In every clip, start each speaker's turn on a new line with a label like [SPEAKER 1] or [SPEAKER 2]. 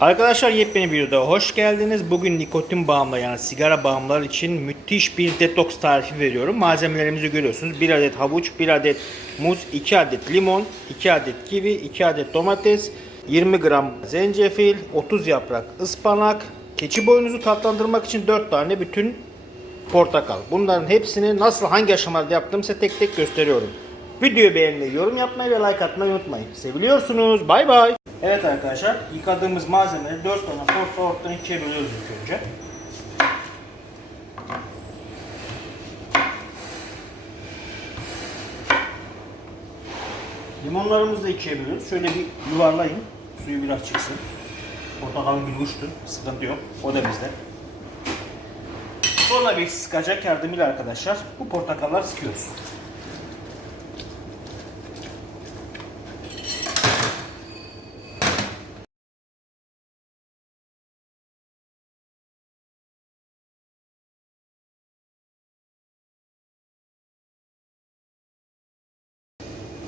[SPEAKER 1] Arkadaşlar yepyeni bir videoda hoş geldiniz. Bugün nikotin bağımlı yani sigara bağımlılar için müthiş bir detoks tarifi veriyorum. Malzemelerimizi görüyorsunuz. 1 adet havuç, 1 adet muz, 2 adet limon, 2 adet kivi, 2 adet domates, 20 gram zencefil, 30 yaprak ıspanak, keçi boynuzu tatlandırmak için 4 tane bütün portakal. Bunların hepsini nasıl hangi aşamada yaptığımı size tek tek gösteriyorum. Videoyu beğenmeyi, yorum yapmayı ve like atmayı unutmayın. Seviliyorsunuz. Bay bay. Evet arkadaşlar yıkadığımız malzemeleri 4 tane porta ortadan ikiye bölüyoruz ilk önce. Limonlarımızı da ikiye bölüyoruz. Şöyle bir yuvarlayın. Suyu biraz çıksın. Portakalın bir uçtu. Sıkıntı yok. O da bizde. Sonra bir sıkacak yardımıyla arkadaşlar bu portakalları sıkıyoruz.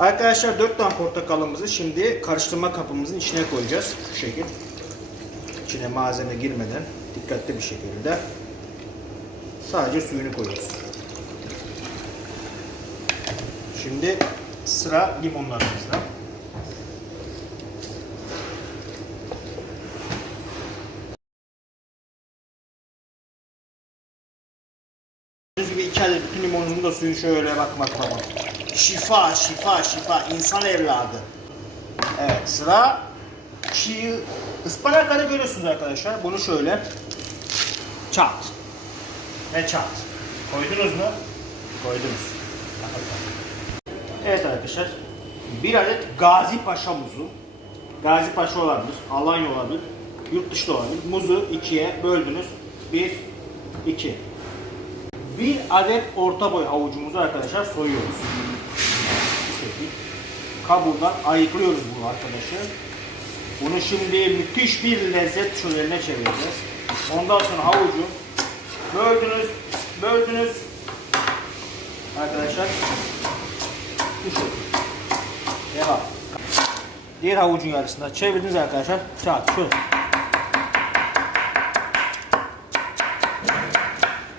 [SPEAKER 1] Arkadaşlar 4 tane portakalımızı şimdi karıştırma kapımızın içine koyacağız. Şu şekil. İçine malzeme girmeden dikkatli bir şekilde sadece suyunu koyuyoruz. Şimdi sıra limonlarımızda. Gördüğünüz gibi adet bütün limonumuzun da suyu şöyle bak bak. Şifa şifa şifa insan evladı. Evet sıra çiğ ıspanakları görüyorsunuz arkadaşlar. Bunu şöyle çat ve çat. Koydunuz mu? Koydunuz. Evet arkadaşlar. Bir adet Gazi Paşa muzu. Gazi Paşa olabilir, Alanya olabilir, yurt dışı da olabilir. Muzu ikiye böldünüz. Bir, iki. Bir adet orta boy havucumuzu arkadaşlar soyuyoruz. Kabuğundan ayıklıyoruz bunu arkadaşlar. Bunu şimdi müthiş bir lezzet şölenine çevireceğiz. Ondan sonra havucu böldünüz, böldünüz. Arkadaşlar bu şekil. Devam. Diğer havucun yarısına çevirdiniz arkadaşlar. Çat şöyle.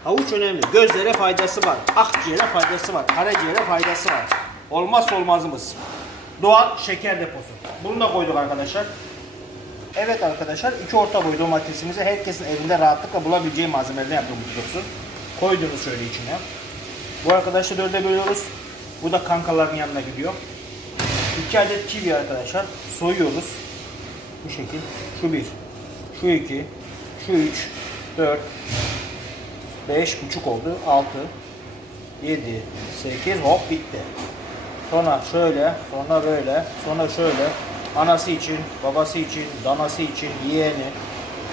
[SPEAKER 1] Havuç önemli. Gözlere faydası var. Akciğere faydası var. Karaciğere faydası var. Olmazsa olmazımız. Doğal şeker deposu. Bunu da koyduk arkadaşlar. Evet arkadaşlar iki orta boy domatesimizi herkesin evinde rahatlıkla bulabileceği malzemelerden yaptım bu deposu. Koydunuz şöyle içine. Bu arkadaşı dörde bölüyoruz. Bu da kankaların yanına gidiyor. 2 adet kivi arkadaşlar. Soyuyoruz. Bu şekil. Şu bir. Şu iki. Şu üç. Dört. Beş buçuk oldu. Altı. Yedi. Sekiz. Hop bitti. Sonra şöyle. Sonra böyle. Sonra şöyle. Anası için, babası için, danası için, yeğeni,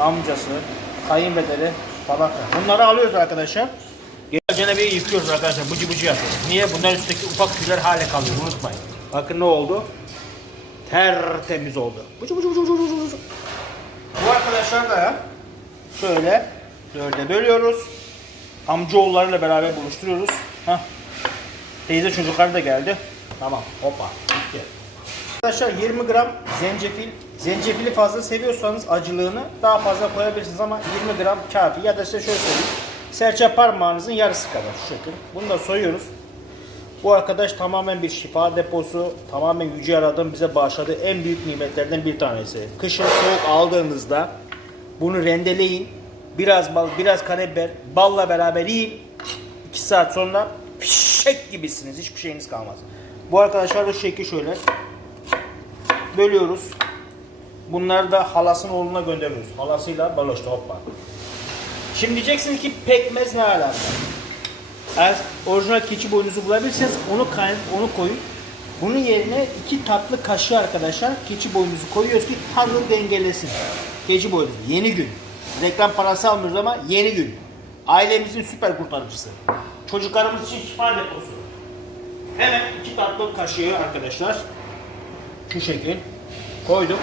[SPEAKER 1] amcası, kayınbederi falan. Bunları alıyoruz arkadaşlar. Gene bir yıkıyoruz arkadaşlar. Bıcı bıcı yapıyoruz. Niye? Bunların üstteki ufak tüyler hale kalıyor. Unutmayın. Bakın ne oldu? Tertemiz oldu. Bıcı bıcı bıcı bıcı bıcı. Bu arkadaşlar da şöyle dörde bölüyoruz. Amcaoğullarıyla beraber buluşturuyoruz. Hah. Teyze çocuklar da geldi. Tamam. Hoppa. Bitti. Arkadaşlar 20 gram zencefil. Zencefili fazla seviyorsanız acılığını daha fazla koyabilirsiniz ama 20 gram kafi. Ya da size şöyle söyleyeyim. Serçe parmağınızın yarısı kadar şu şekil. Bunu da soyuyoruz. Bu arkadaş tamamen bir şifa deposu. Tamamen Yüce Yaradan bize bağışladığı en büyük nimetlerden bir tanesi. Kışın soğuk aldığınızda bunu rendeleyin. Biraz bal, biraz karabiber, balla beraber yiyin. 2 saat sonra fişek gibisiniz. Hiçbir şeyiniz kalmaz. Bu arkadaşlar da şu şekil şöyle bölüyoruz. Bunları da halasının oğluna gönderiyoruz. Halasıyla baloşta hoppa. Şimdi diyeceksiniz ki pekmez ne alaka? Eğer orijinal keçi boynuzu bulabilirseniz onu kay- onu koyun. Bunun yerine iki tatlı kaşığı arkadaşlar keçi boynuzu koyuyoruz ki tadı dengelesin. Keçi boynuzu. Yeni gün. Reklam parası almıyoruz ama yeni gün. Ailemizin süper kurtarıcısı. Çocuklarımız için şifa deposu. Hemen iki tatlı kaşığı arkadaşlar. Şu şekil. Koyduk.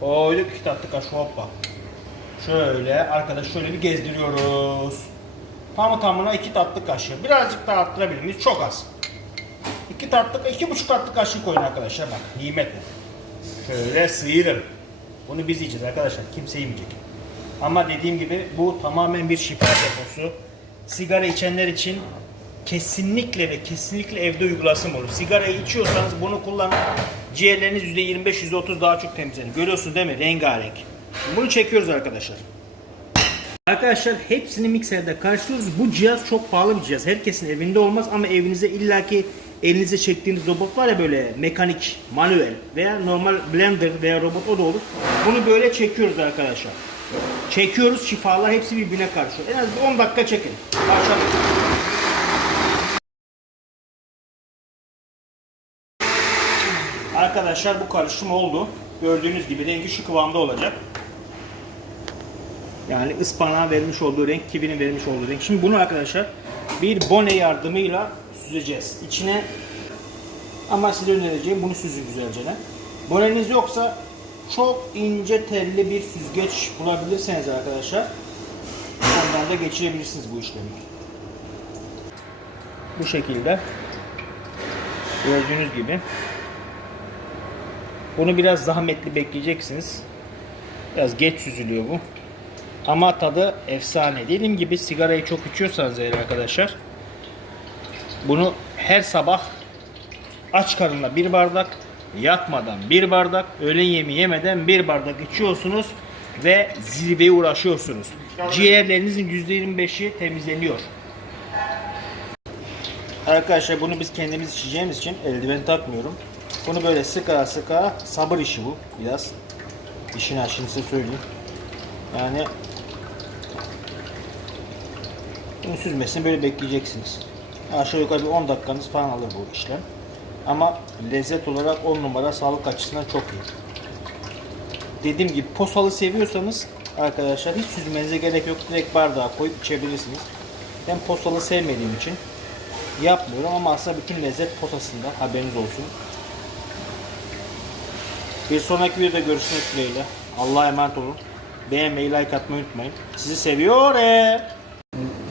[SPEAKER 1] Koyduk iki tatlı kaşığı hoppa. Şöyle arkadaş şöyle bir gezdiriyoruz. Tamı tamına iki tatlı kaşığı. Birazcık daha arttırabilir miyiz? Çok az. İki tatlı, iki buçuk tatlı kaşığı koyun arkadaşlar bak. Nimet. Şöyle sıyırın. Bunu biz yiyeceğiz arkadaşlar. Kimse yemeyecek. Ama dediğim gibi bu tamamen bir şifa deposu. Sigara içenler için kesinlikle ve kesinlikle evde uygulasın bunu. Sigarayı içiyorsanız bunu kullanın. Ciğerleriniz %25, %30 daha çok temizlenir. Görüyorsunuz değil mi? Rengarenk. Bunu çekiyoruz arkadaşlar. Arkadaşlar hepsini mikserde karıştırıyoruz. Bu cihaz çok pahalı bir cihaz. Herkesin evinde olmaz ama evinize illaki elinize çektiğiniz robot var ya böyle mekanik, manuel veya normal blender veya robot o da olur. Bunu böyle çekiyoruz arkadaşlar. Çekiyoruz şifalar hepsi birbirine karışıyor. En az bir 10 dakika çekin. Başlayalım. Arkadaşlar bu karışım oldu. Gördüğünüz gibi rengi şu kıvamda olacak. Yani ıspanağın vermiş olduğu renk, kivinin vermiş olduğu renk. Şimdi bunu arkadaşlar bir bone yardımıyla süzeceğiz. İçine ama size önereceğim bunu süzün güzelce. Boneniz yoksa çok ince telli bir süzgeç bulabilirseniz arkadaşlar ondan da geçirebilirsiniz bu işlemi. Bu şekilde gördüğünüz gibi bunu biraz zahmetli bekleyeceksiniz. Biraz geç süzülüyor bu. Ama tadı efsane. Dediğim gibi sigarayı çok içiyorsanız eğer arkadaşlar bunu her sabah aç karnına bir bardak yatmadan bir bardak öğlen yemeği yemeden bir bardak içiyorsunuz ve zirveye uğraşıyorsunuz. Ciğerlerinizin %25'i temizleniyor. Arkadaşlar bunu biz kendimiz içeceğimiz için eldiven takmıyorum. Bunu böyle sıka sıka sabır işi bu biraz. İşin aşını size söyleyeyim. Yani bunu süzmesini böyle bekleyeceksiniz. Aşağı yukarı bir 10 dakikanız falan alır bu işlem. Ama lezzet olarak 10 numara sağlık açısından çok iyi. Dediğim gibi posalı seviyorsanız arkadaşlar hiç süzmenize gerek yok. Direkt bardağa koyup içebilirsiniz. Ben posalı sevmediğim için yapmıyorum ama aslında bütün lezzet posasında haberiniz olsun. Bir sonraki videoda görüşmek dileğiyle. Allah'a emanet olun. Beğenmeyi, like atmayı unutmayın. Sizi seviyorum.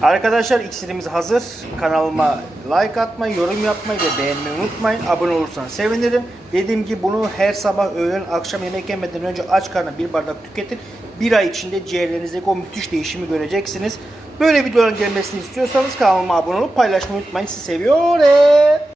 [SPEAKER 1] Arkadaşlar iksirimiz hazır. Kanalıma like atmayı, yorum yapmayı ve beğenmeyi unutmayın. Abone olursanız sevinirim. Dediğim gibi bunu her sabah, öğlen, akşam yemek yemeden önce aç karnına bir bardak tüketin. Bir ay içinde ciğerlerinizdeki o müthiş değişimi göreceksiniz. Böyle videoların gelmesini istiyorsanız kanalıma abone olup paylaşmayı unutmayın. Sizi seviyorum.